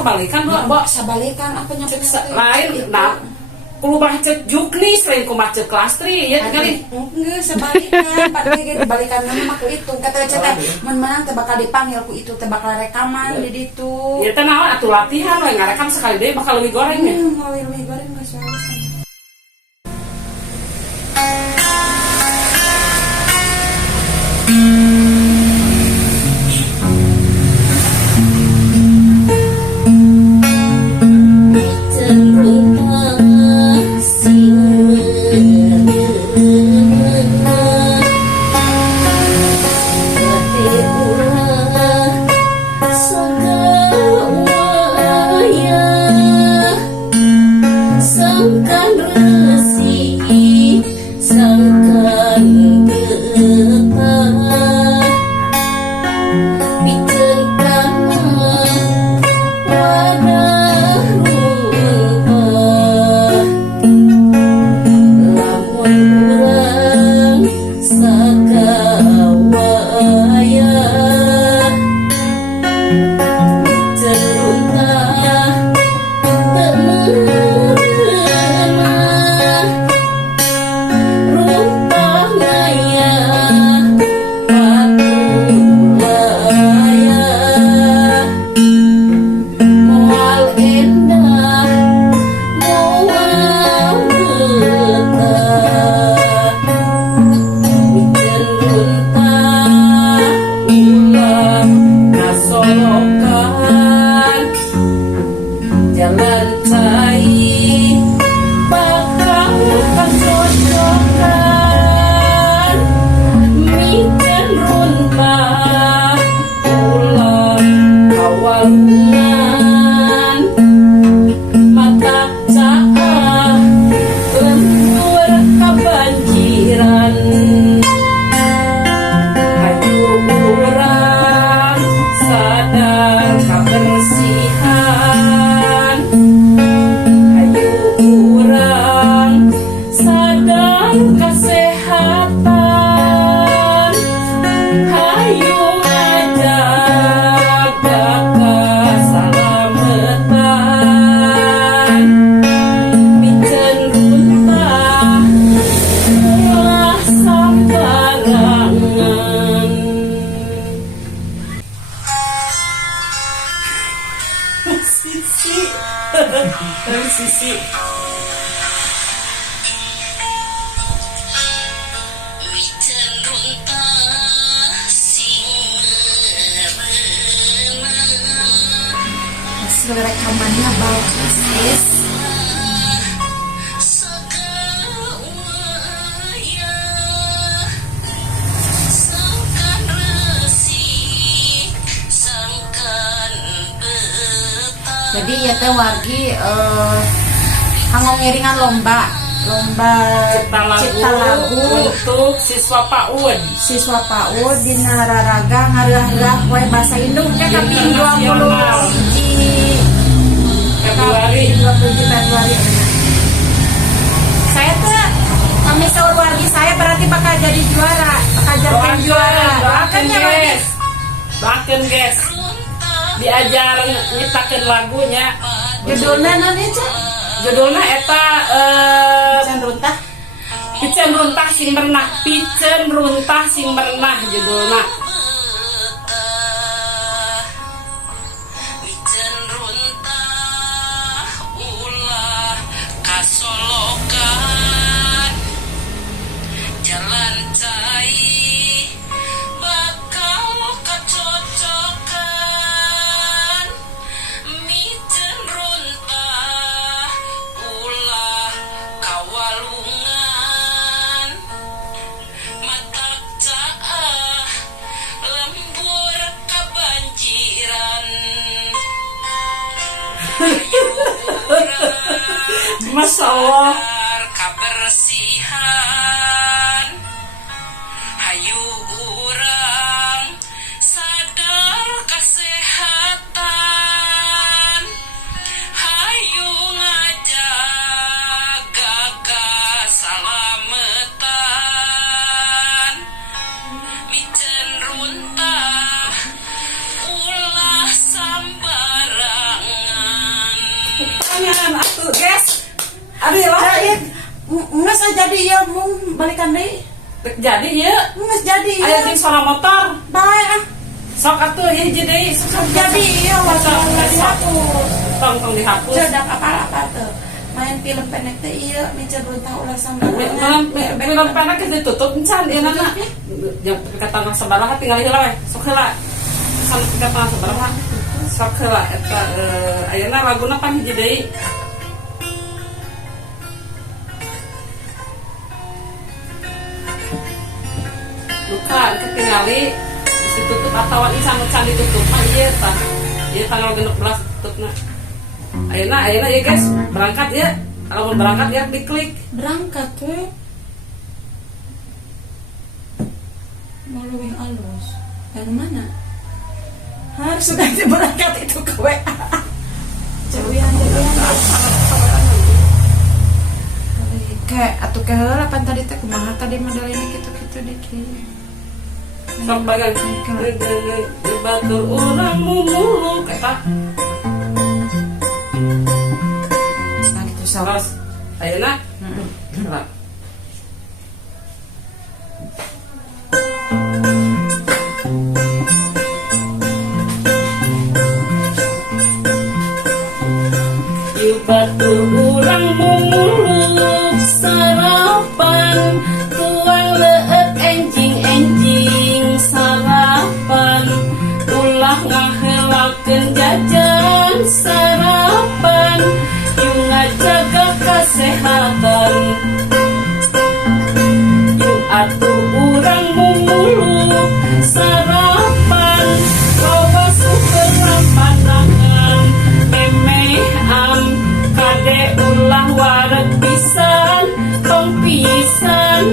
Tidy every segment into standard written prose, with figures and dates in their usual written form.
sabalikan dua, Bo. Sabalikan apa nyampe Lain, nah, kudu macet jukni selain ku macet kelas 3 ya kali. Enggak, sabalikan, Pak Tege dibalikan nama ku itu. Kata cerita, mun menang teh bakal dipanggil ku itu, teh bakal rekaman di ditu. Ya teh naon atuh latihan we ngarekam sekali deui bakal leuwih goreng ya. Leuwih goreng geus halus. Sisi. Hasil rekamannya bagus, sis. Jadi ya teh wargi kanggo ngiringan lomba cipta lagu untuk siswa PAUD di Nararaga ngareurah poe basa Indung teh kaping 21 Februari. Saya teh kami sahur wargi saya berarti bakal jadi juara, doakan guys. Doakan guys. Diajar nyiptakeun lagunya. Judulna naon ya, Cak? Judulna eta Piceun runtah Piceun runtah sing merenah judulna. Ulah kasolokan jalan cai bakal kecocokan miceun runtah ulah kawalungan matak caah lembur kabanjiran Masya Allah kebersihan hayu urang sadar kesehatan hayu ngajaga keselamatan miceun runtah ulah sambarangan Jangan atuh, guys. Aduh lah. Nggak jadi ya mau balikan deh. Jadi ya. Nggak jadi ya. Aya jeung suara motor. Baik ah. Sok atuh ya jadi sok Jadi ya masalah dihapus. tong dihapus. Cedak apa tuh. Main film pendek teh iya meja beruntah ulah sama. Film pendek geus ditutup encan ieu na. Yang kata sabaraha tinggal heula we. Sok heula. San kata sabaraha. Sok heula eta ayeuna laguna pan hiji deui. Bukan ketingali ditutup atau can ditutup mah ieu tah. Ieu tanggal 16 tutupna. Ayeuna ya guys, berangkat ya. Kalau mau berangkat ya diklik. Berangkat tuh. Mau lebih halus. Yang mana? Harus sudah berangkat itu ke WA. Cewian. Kayak atuh ke heula pan tadi teh kumaha tadi model ini gitu-gitu dikit. Sok bagan batur urang mulu eta. Nah gitu sok. Terus ayeuna gerak. Batur urang mulu sarapan tuang leut enjing sarapan ulah ngaheulakeun jajan sarapan yuk ngajaga kesehatan yuk atuh urang mulu sarapan bawa sukeun pandangan memeam kade ulah waret pisan tong pisan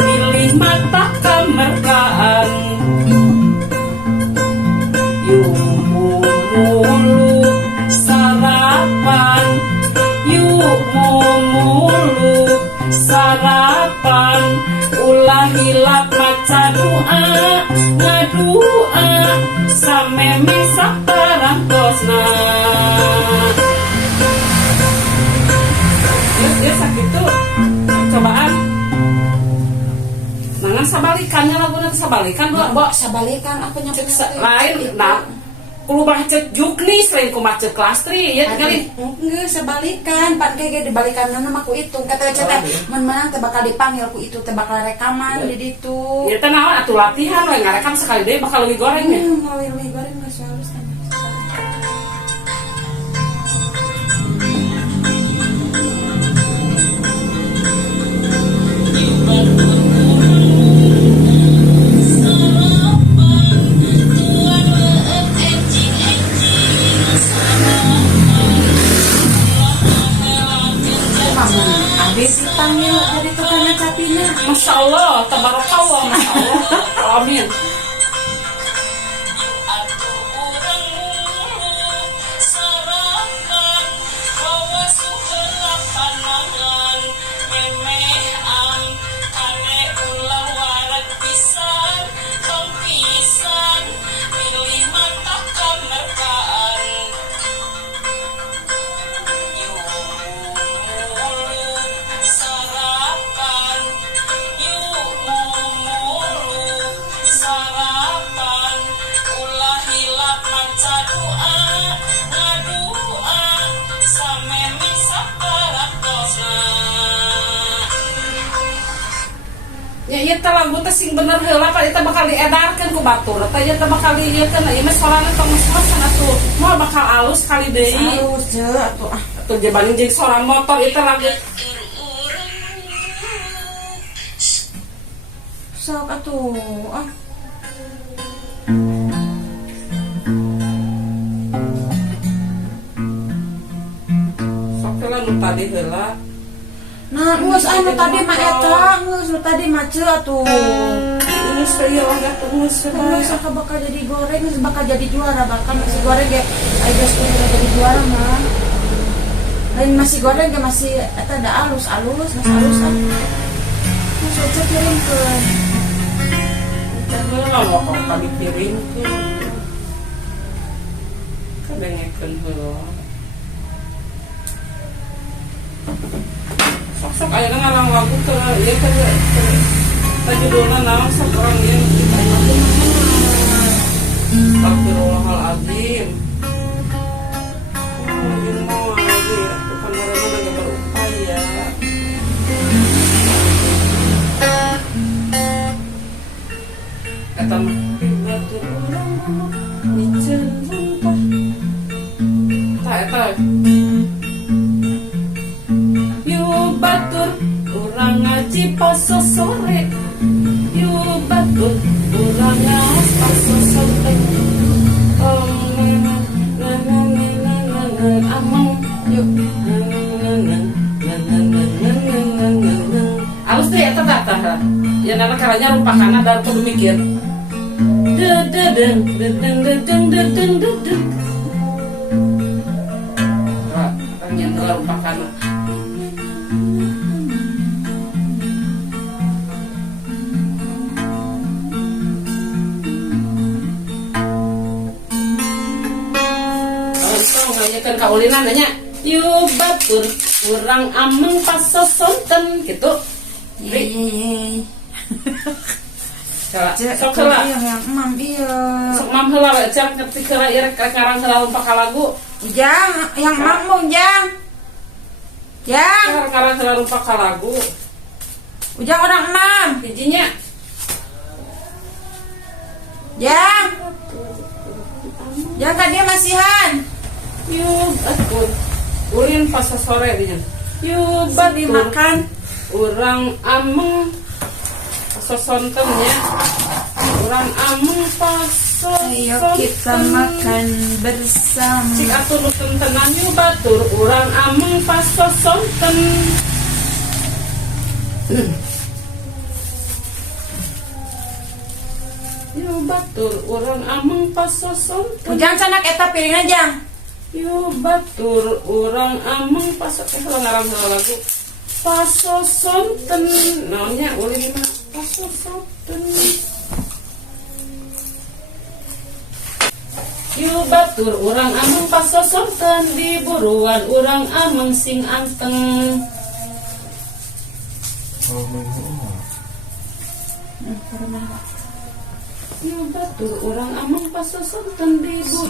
pilih mata kamerkaan yuk mulu sarapan yuk mulu sarapan ulah hilap maca doa ngadua sameme saparantosna. Dia sakit tuh cobaan nangan sabalikannya laguna sabalikan dua Sabalikan aku nyampe lain nah kudu macet jukni selain ku macet kelas 3 ya kali enggak sebalikan pan kayak dibalikan nama aku itu kata cerita mun menang teh bakal dipanggil ku itu teh bakal rekaman di ditu ya teh naon atuh latihan we ngarekam sekali deui bakal lebih goreng ya lebih goreng geus halus kan. Dipanggil dari tukang ngacapina. Masya Allah, tabarakallah, Masya Allah. Amin. Ya ieu teh lagu teh sing bener heula pan eta bakal diedarkeun ku batur. Teh ieu teh bakal dieukeun ieu mah sorana tong mesen atuh. Moal bakal alus kali deui. Halus je atuh ah. Atuh jebani jeung suara motor ieu teh lagu. Sok atuh ah. Sok heula nu tadi heula. Nah, geus anu tadi mah eta, geus nu tadi mah ceu atuh. Geus teh ieu ongga teh geus Geus bakal jadi goreng, geus bakal jadi juara bahkan nasi goreng ge aya geus jadi juara mah. Lain nasi goreng ge masih eta da alus-alus, masih alus ah. Geus aja kirimkeun. Teh heula mah kok tadi kirimkeun. Kadengekeun heula. Sok aya ngarang lagu ke ieu ke judulna naon sok orang ieu Astagfirullahaladzim. Ini mau lagi bukan orang lagi berupaya. Kata mah batur urang niceun lumpah. Tak. Yu batur urang ngaji pas sore. Yu batur urang ngaos pas sore. Amang yuk. Alus teh eta tah. Ya nana karanya rumpakana dan kudu mikir. Yang rumpakana. Ngajakeun ka ulina nanya, "Yu batur urang ameng pas sosonten." Gitu. Iya. Sok heula. Yang emam iya. Sok mam heula we cang ketik heula ieu rek ngarang heula umpah ka lagu. Ujang, yang emam mau Ujang. Jang, Ngarang heula umpah ka lagu. Ujang orang emam. Hijinya Jang. Jang kan dia masihan. yu batur ulin pas sore dinya. Yu Badi batur makan. urang ameng sosontennya. Urang ameng pas Ayo kita makan bersama. cik atuh nu tentenan yu batur urang ameng pas sosonten. Yu batur urang ameng pas sosonten. Ujang sanak eta piringna Jang. Yu batur urang ameng pas ngarang lagu pas sosonten. Naonnya ulin mah pas sosonten. Yu batur urang ameng pas sosonten di buruan urang ameng sing anteng. Yu batur urang ameng pas sosonten di buruan